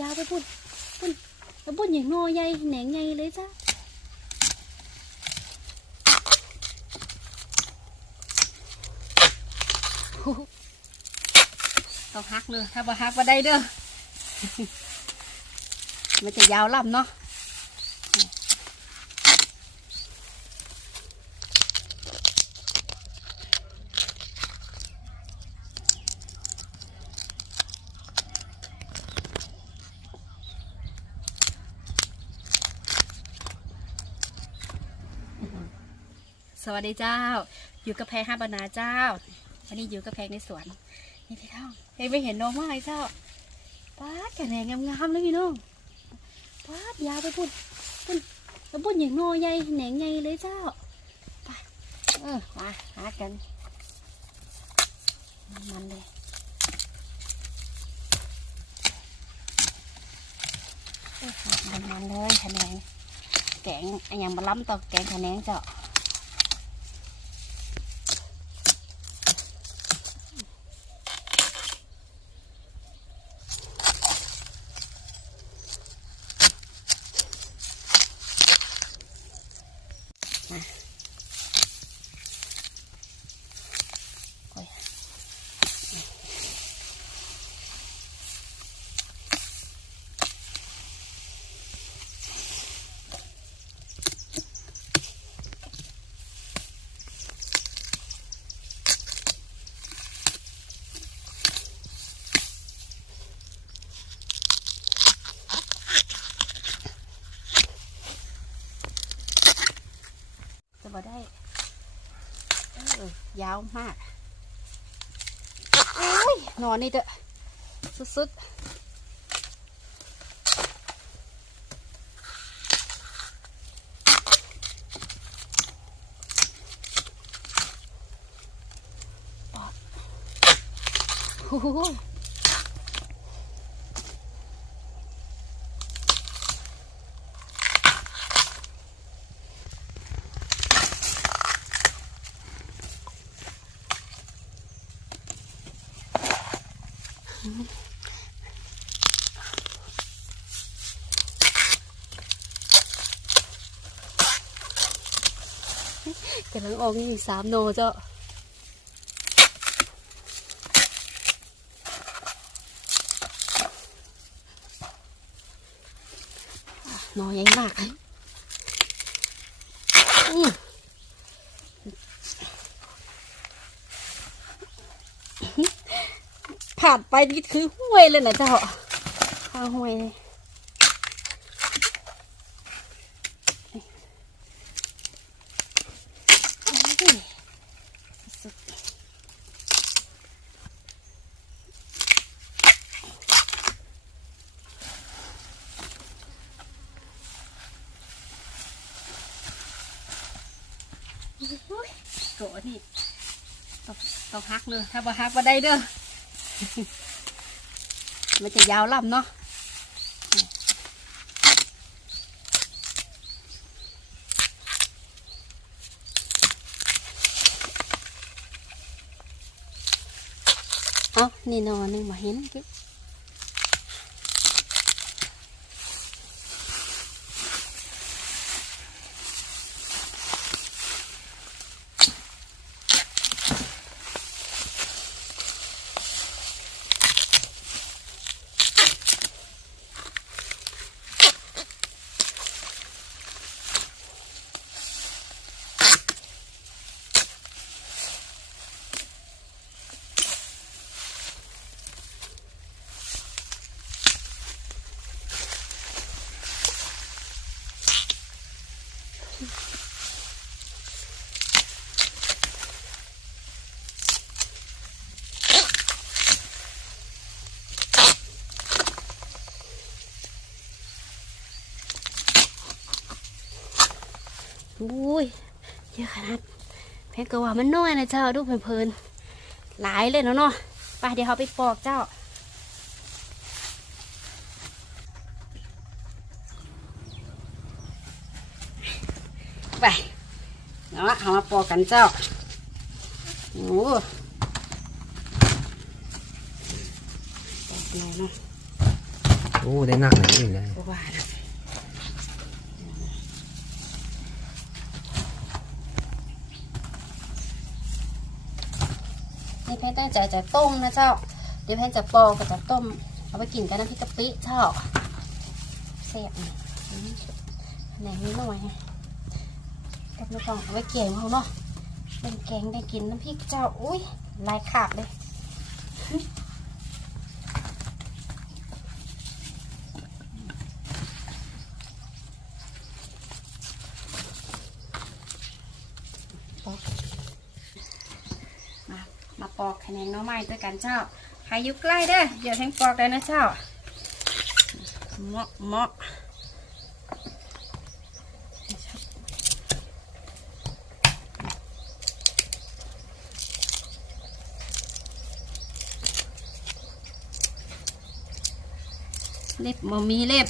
ยาวไปพุ่นพุ่นแล้วพุ่นอย่างงอใหญ่แหนงใหญ่เลยจ้าต้องฮักเลยถ้าบ่ฮักบ่ได้เด้อมันจะยาวล่ำเนาะ สวัสดีเจ้า อยู่กับแพรห้าบรรณาเจ้า วันนี้อยู่กับแพรในสวน นี่พี่ท่องเฮ้ยไม่เห็นน้องว่าไงเจ้าป้าดแข็งแรงงามๆเลยพี่น้องป้าดยาวไปพุ่นพุ่นแล้วพุ่นอย่างงอใหญ่แหนงใหญ่เลยเจ้าไปเออมาหากันมันเลยมันเลยแขนงแกงอันยังมาล้ำต่อแกงแขนงเจ้า Bye. เออยาวมากโอ้ยนอนนี่เด้อสุดๆโอ้โห กำลังออกนี่มีสามโนเจ้าหนอใหญ่มากเลยอื้อ ผ่านไปนี่คือห้วยเลยนะเจ้าข้าห้วยเลยอุ้ยโกนี่ต้องต้องหักเลยถ้าบ่หักบ่ได้เด้อ มันจะยาวล่ำเนาะเอ้านี่นอนนึงมาเห็นกิ๊บ อุ้ยเยอะขนาดเพชรก็ว่ามันน้อยนะเจ้าดูเพลินๆหลายเลยเนาะเนาะไปเดี๋ยวเขาไปปอกเจ้า ไปเนาะเอามาปอกกันเจ้าโอ้ปอกอะไรเนาะอ้ได้หนักหน่อยนี่เลยบ่ว่านะนี่แพนตั้งใจจะต้มนะเจ้า เดี๋ยวแพนจะปอกกับจะต้ม เอาไปกินกับน้ำพริกกะปิเจ้าแซ่บนี่อืมแหนงนิดหน่อย กับน้ำฟองเอาไว้เกี่ยวเขาเนาะเป็นแกงได้กินน้ำพริกเจ้า อุ้ยลายขาบเลยมามาปอกแขนงน้องไม้ด้วยกันเจ้าใครอยู่ใกล้เด้ออย่าแทงปอกได้นะเจ้าเหมาะเหมาะ เล็บมมีเล็บ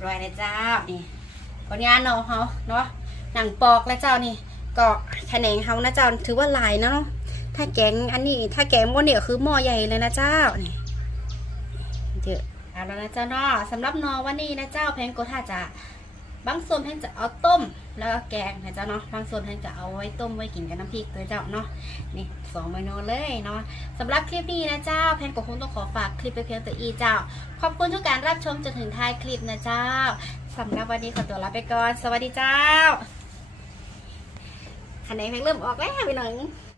บร้อยแล้วเจ้านี่ผลงานเนาะเฮาเนาะหนังปอกแล้วเจ้านี่ก็แขนงเฮานะเจ้าถือว่าลายเนาะถ้าแกงอันนี้ถ้าแกงม้เนี่ยคือหม้อใหญ่เลยนะเจ้านี่เยอะเอาแล้วนะเจ้าเนาะสำหรับนอวันนี้นะเจ้าแพงก็ถ้าจะ บางส่วนแพงจะเอาต้มแล้วก็แกงนะเจ้าเนาะบางส่วนแพงจะเอาไว้ต้มไว้กินกับน้ำพริกตัวเจ้าเนาะนี่สองเมนูเลยเนาะสำหรับคลิปนี้นะเจ้าแพนก็คงต้องขอฝากคลิปไปเพียงแต่อีเจ้า ขอบคุณทุกการรับชมจนถึงท้ายคลิปนะเจ้าสำหรับวันนี้ขอตัวลาไปก่อน สวัสดีเจ้าคะแนนเพลงเริ่มออกแล้วพี่น้อง